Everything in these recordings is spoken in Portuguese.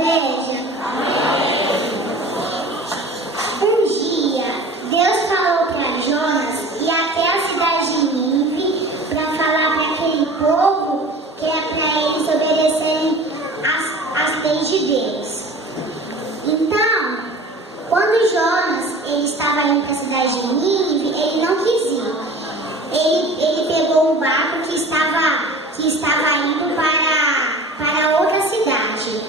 igreja? Um dia, Deus falou para Jonas ir até a cidade de Nínive para falar para aquele povo que é para eles obedecerem as leis de Deus. Então, quando Jonas ele estava indo para a cidade de Nínive, ele não quis ir. Ele pegou um barco que estava indo para outra cidade.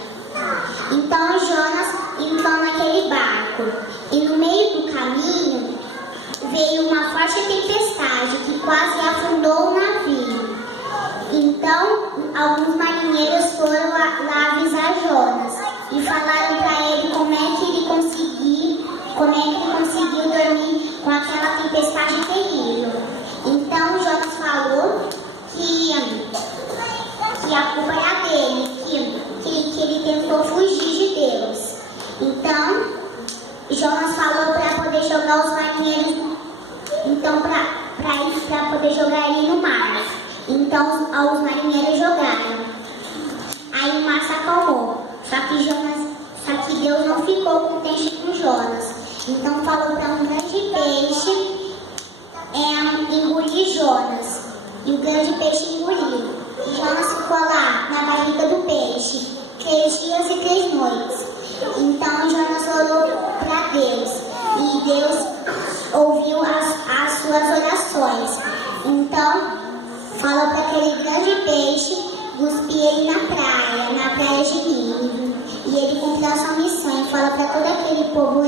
Então Jonas entrou naquele barco e no meio do caminho veio uma forte tempestade que quase afundou o navio. Então alguns marinheiros foram lá avisar Jonas e falaram para ele como é que ele conseguiu dormir com aquela tempestade terrível. Então Jonas falou que a culpa era dele, que ele tentou fugir de Deus. Então Jonas falou para poder jogar os marinheiros, então para poder jogar ele no mar. Então os marinheiros jogaram. Aí o mar se acalmou. Só que Deus não ficou contente com Jonas. Então falou para um grande peixe engolir Jonas. E o grande peixe engoliu. E Jonas ficou lá na barriga do peixe 3 dias e 3 noites. Então Jonas orou para Deus. E Deus ouviu as suas orações. Então falou para aquele grande peixe cuspir ele na praia de Nínive. E ele cumpriu a sua missão e fala para todo aquele povo